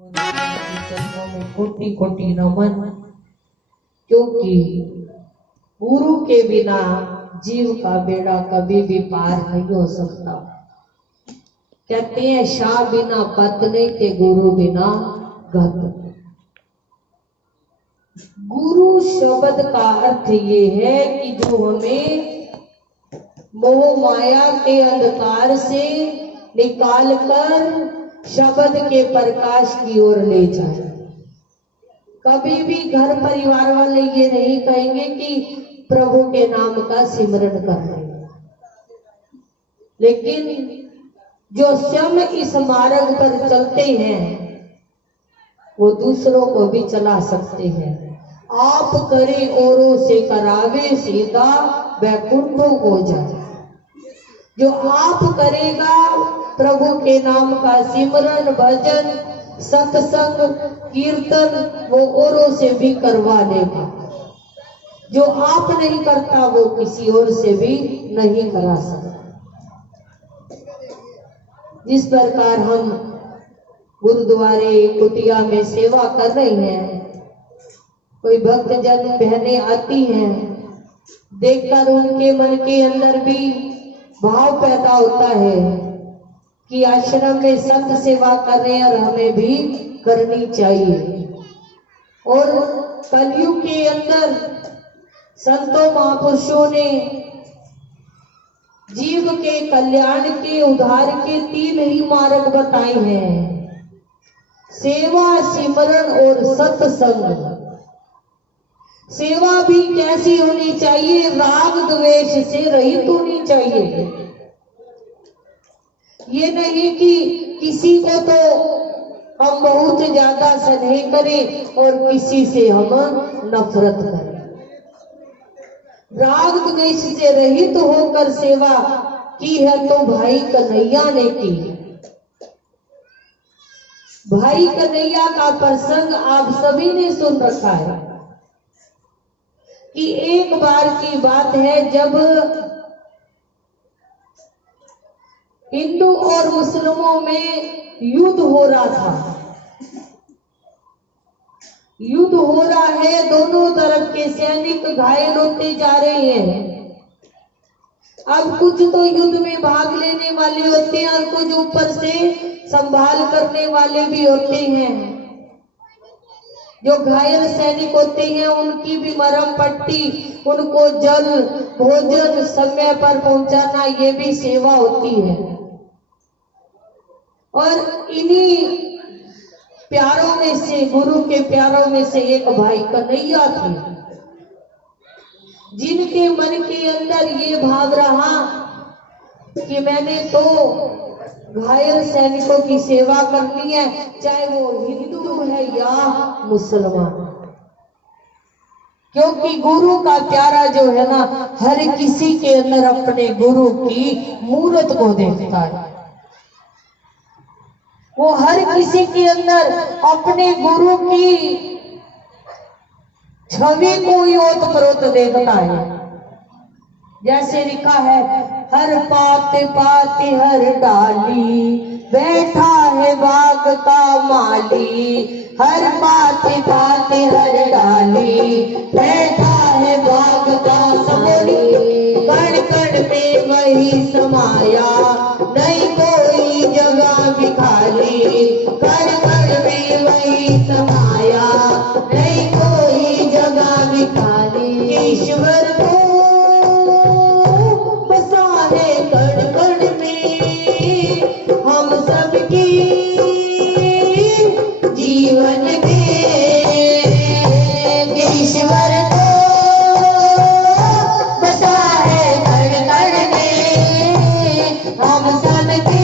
चरणों में कोटि कोटि नमन, क्योंकि गुरु के बिना जीव का बेड़ा कभी भी पार नहीं हो सकता। कहते हैं शाह बिना पत नहीं ते गुरु बिना गत। गुरु शब्द का अर्थ ये है कि जो हमें मोह माया के अंधकार से निकालकर शब्द के प्रकाश की ओर ले जाए। कभी भी घर परिवार वाले ये नहीं कहेंगे कि प्रभु के नाम का सिमरन कर रहे, लेकिन जो स्वयं इस मार्ग पर चलते हैं वो दूसरों को भी चला सकते हैं। आप करे औरों से करावे सीधा वैकुंठों को जाए। जो आप करेगा प्रभु के नाम का सिमरन भजन सत्संग कीर्तन वो औरों से भी करवा लेगा। जो आप नहीं करता वो किसी और से भी नहीं करा सकता। जिस प्रकार हम गुरुद्वारे कुटिया में सेवा कर रहे हैं, कोई भक्तजन बहनें आती हैं, देखकर उनके मन के अंदर भी भाव पैदा होता है कि आश्रम में संत सेवा कर रहे हैं और हमें भी करनी चाहिए। और कलयुग के अंदर संतों महापुरुषों ने जीव के कल्याण के उद्धार के 3 ही मार्ग बताए हैं, सेवा सिमरन और सत्संग। सेवा भी कैसी होनी चाहिए? राग द्वेष से रहित होनी चाहिए। ये नहीं कि किसी को तो हम बहुत ज्यादा स्नेह करें और किसी से हम नफरत करें। राग द्वेष से रहित होकर सेवा की है तो भाई कन्हैया ने की। भाई कन्हैया का प्रसंग आप सभी ने सुन रखा है कि एक बार की बात है जब हिंदू और मुस्लिमों में युद्ध हो रहा था। युद्ध हो रहा है, दोनों तरफ के सैनिक घायल होते जा रहे हैं। अब कुछ तो युद्ध में भाग लेने वाले होते हैं और कुछ ऊपर से संभाल करने वाले भी होते हैं। जो घायल सैनिक होते हैं उनकी भी मरहम पट्टी, उनको जल भोजन समय पर पहुंचाना, ये भी सेवा होती है। और इन्हीं प्यारों में से, गुरु के प्यारों में से एक भाई कन्हैया थे, जिनके मन के अंदर ये भाव रहा कि मैंने तो घायल सैनिकों की सेवा करनी है, चाहे वो हिंदू है या मुसलमान, क्योंकि गुरु का प्यारा जो है ना, हर किसी के अंदर अपने गुरु की मूर्त को देखता है। वो हर किसी के अंदर अपने गुरु की छवि को ओत प्रोत देखता है। जैसे लिखा है, हर पात पात हर डाली बैठा है बाग का माली। हर पात पात हर डाली बैठा है बाग का माली। कण कण में वही समाया, नहीं कोई जगह भी खाली। कण कण में वही समाया, नहीं कोई जगह भी खाली। ईश्वर को जीवन के ईश्वर को बसा है कण कण में, हम सबके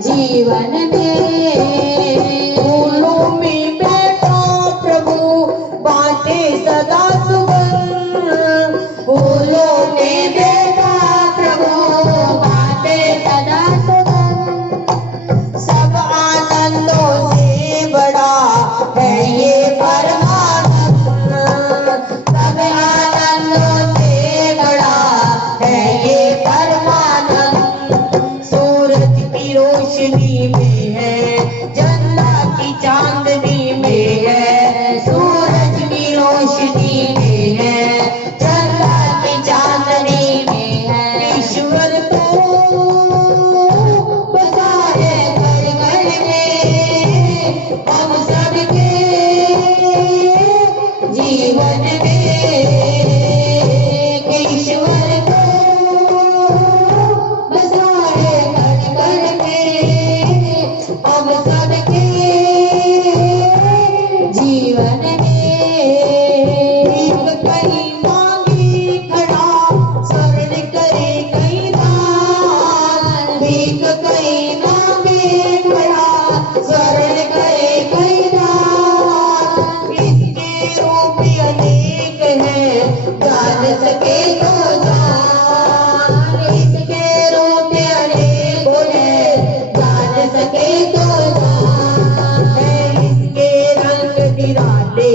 जीवन में। फूलों में बैठा प्रभु बातें सदा में है, चंदा की चांदनी में है, सूरज की रोशनी में है, चंदा की चांदनी में है। ईश्वर तो बसा है घर घर में, हम सबके जीवन में। ईश्वर को बसा है घर घर में, हम सबके जीवन में। कहीं मांगी खड़ा स्वर्ण करे कहीं दान, भीख कहीं मांगे खड़ा स्वर्ण करे कहीं दान। इसके रूप अनेक है, जान सके तो जान। इसके रूप अनेक है, जान सके तो जान। है इसके रंग निराले,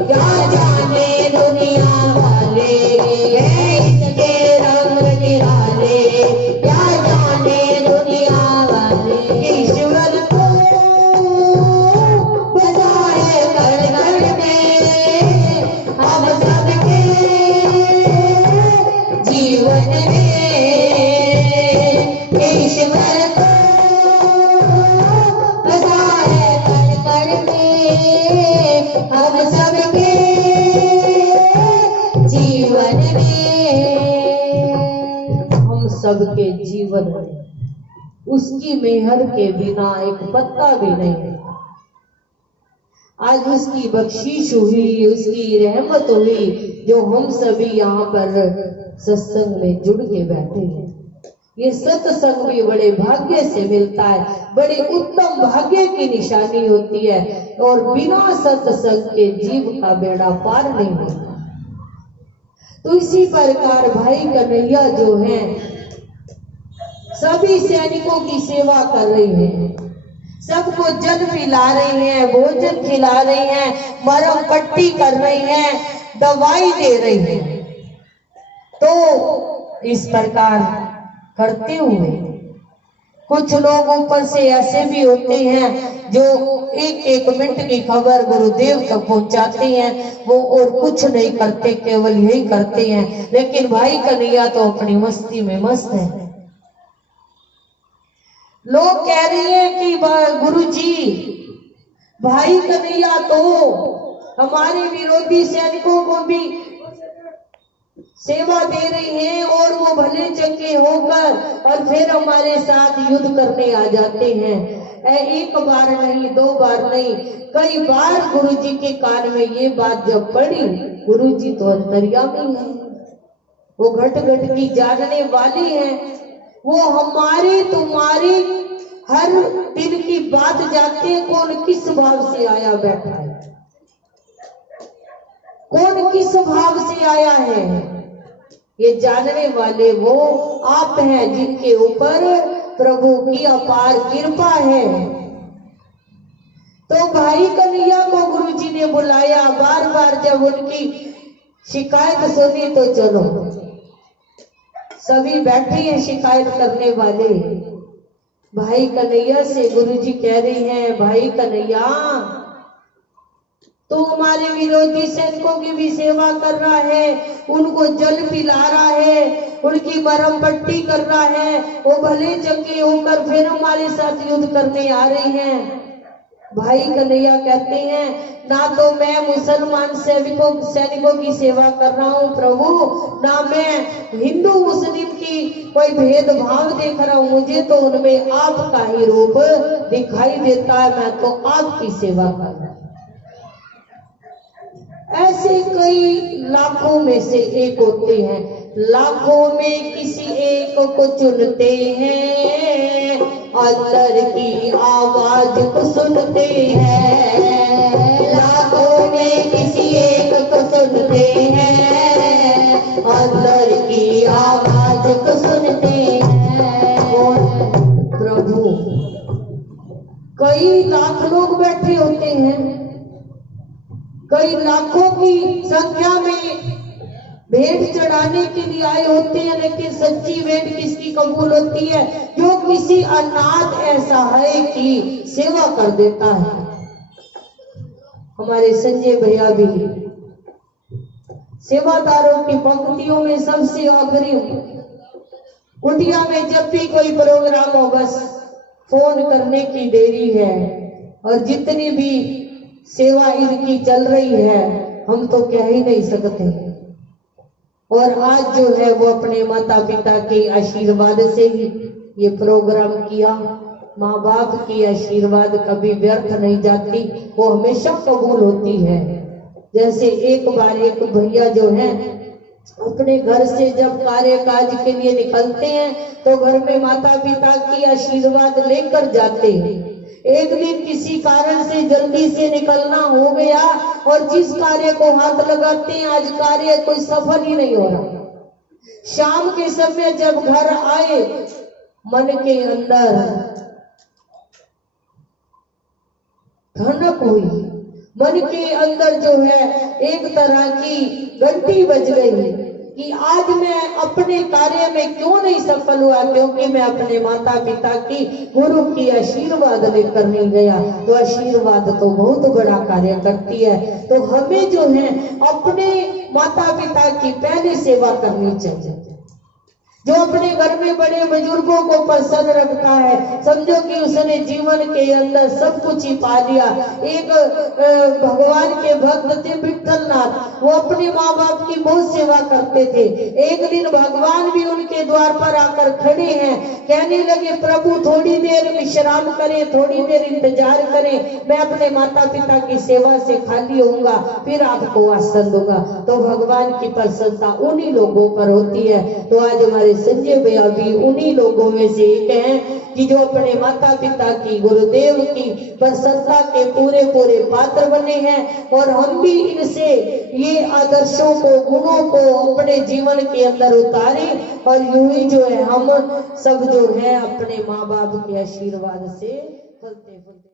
क्या जाने दुनिया वाले। है इसके रंग निराले, क्या जाने दुनिया वाले। ईश्वर को बसा है घर घर में, हम सबके जीवन में। ईश्वर को बसा है घर घर में, हम सबके जीवन में। हम सबके जीवन में उसकी मेहर के बिना एक पत्ता भी नहीं है। आज उसकी बख्शीश हुई, उसकी रहमत हुई, जो हम सभी यहाँ पर सत्संग में जुड़ के बैठे हैं। ये सत्संग भी बड़े भाग्य से मिलता है, बड़े उत्तम भाग्य की निशानी होती है, और बिना सत्संग के जीव का बेड़ा पार नहीं होता। तो इसी प्रकार भाई कन्हैया जो हैं, सभी सैनिकों की सेवा कर रही हैं, सबको जल पिला रही हैं, भोजन खिला रही हैं, मरहम पट्टी कर रही हैं, दवाई दे रही हैं। तो इस प्रकार करते हुए कुछ लोग ऊपर से ऐसे भी होते हैं जो एक एक मिनट की खबर गुरुदेव तक पहुंचाते हैं, वो और कुछ नहीं करते, केवल यही करते हैं। लेकिन भाई कन्हैया तो अपनी मस्ती में मस्त है। लोग कह रहे हैं कि गुरुजी, भाई कन्हैया तो हमारे विरोधी सैनिकों को भी सेवा दे रही हैं, और वो भले चंगे होकर और फिर हमारे साथ युद्ध करने आ जाते हैं। एक बार नहीं, दो बार नहीं, कई बार गुरुजी के कान में ये बात जब पड़ी, गुरुजी तो अंतर्यामी है, वो घट घट की जानने वाली है, वो हमारी तुम्हारी हर दिन की बात जानते हैं। कौन किस भाव से आया बैठा है, कौन किस भाव से आया है, ये जानने वाले वो आप हैं, जिनके ऊपर प्रभु की अपार कृपा है। तो भाई कन्हैया को गुरुजी ने बुलाया। बार बार जब उनकी शिकायत सुनी तो चलो, सभी बैठे हैं शिकायत करने वाले। भाई कन्हैया से गुरुजी कह रही हैं, भाई कन्हैया तो हमारे विरोधी सैनिकों की भी सेवा कर रहा है, उनको जल पिला रहा है, उनकी मरहम पट्टी कर रहा है, वो भले चंगे होकर फिर हमारे साथ युद्ध करने आ रहे हैं। भाई कन्हैया कहते हैं, ना तो मैं मुसलमान सैनिकों की सेवा कर रहा हूँ प्रभु, ना मैं हिंदू मुस्लिम की कोई भेदभाव देख रहा हूँ, मुझे तो उनमें आपका ही रूप दिखाई देता है, मैं तो आपकी सेवा कर रहा हूँ। ऐसे कई लाखों में से एक होते हैं, लाखों में किसी एक को चुनते हैं, अंदर की आवाज को सुनते हैं। लाखों में किसी एक को सुनते हैं, अंदर की आवाज को सुनते हैं। और प्रभु, कई लाख लोग बैठे होते हैं, कई लाखों की संख्या में भेंट चढ़ाने के लिए आए होते हैं, लेकिन सच्ची भेंट किसकी कबूल होती है? जो किसी अनाथ असहाय की सेवा कर देता है। हमारे संजय भैया भी सेवादारों की पंक्तियों में सबसे अग्रिम। कुटिया में जब भी कोई प्रोग्राम हो बस फोन करने की देरी है, और जितनी भी सेवा इनकी चल रही है हम तो कह ही नहीं सकते। और आज जो है वो अपने माता पिता के आशीर्वाद से ही ये प्रोग्राम किया। माँ बाप की आशीर्वाद कभी व्यर्थ नहीं जाती, वो हमेशा कबूल होती है। जैसे एक बार एक भैया जो है अपने घर से जब कार्य काज के लिए निकलते हैं तो घर में माता पिता की आशीर्वाद लेकर जाते हैं। एक दिन किसी कारण से जल्दी से निकलना हो गया और जिस कार्य को हाथ लगाते हैं आज कार्य कोई सफल ही नहीं हो रहा। शाम के समय जब घर आए मन के अंदर धनक हुई, मन के अंदर जो है एक तरह की घंटी बज गई कि आज मैं अपने कार्य में क्यों नहीं सफल हुआ, क्योंकि मैं अपने माता पिता की गुरु की आशीर्वाद लेकर नहीं गया। तो आशीर्वाद तो बहुत बड़ा कार्य करती है। तो हमें जो है अपने माता पिता की पहले सेवा करनी चाहिए। जो अपने घर में बड़े बुजुर्गों को पसंद रखता है समझो कि उसने जीवन के अंदर सब कुछ ही पा लिया। एक भगवान के भक्त थे विठलनाथ, वो अपने माँ बाप की बहुत सेवा करते थे। एक दिन भगवान भी उनके द्वार पर आकर खड़े हैं, कहने लगे प्रभु थोड़ी देर विश्राम करें, थोड़ी देर इंतजार करें, मैं अपने माता पिता की सेवा से खाली होऊंगा फिर आपको आसन दूंगा। तो भगवान की प्रसन्नता उन्हीं लोगों पर होती है। तो आज हमारे संजय भैया भी उन्हीं लोगों में से एक हैं कि जो अपने माता पिता की गुरुदेव की प्रसन्नता के पूरे पूरे पात्र बने हैं। और हम भी इनसे ये आदर्शों को गुणों को अपने जीवन के अंदर उतारें और यूं ही जो है हम सब जो है अपने माँ बाप के आशीर्वाद से फलते फूलते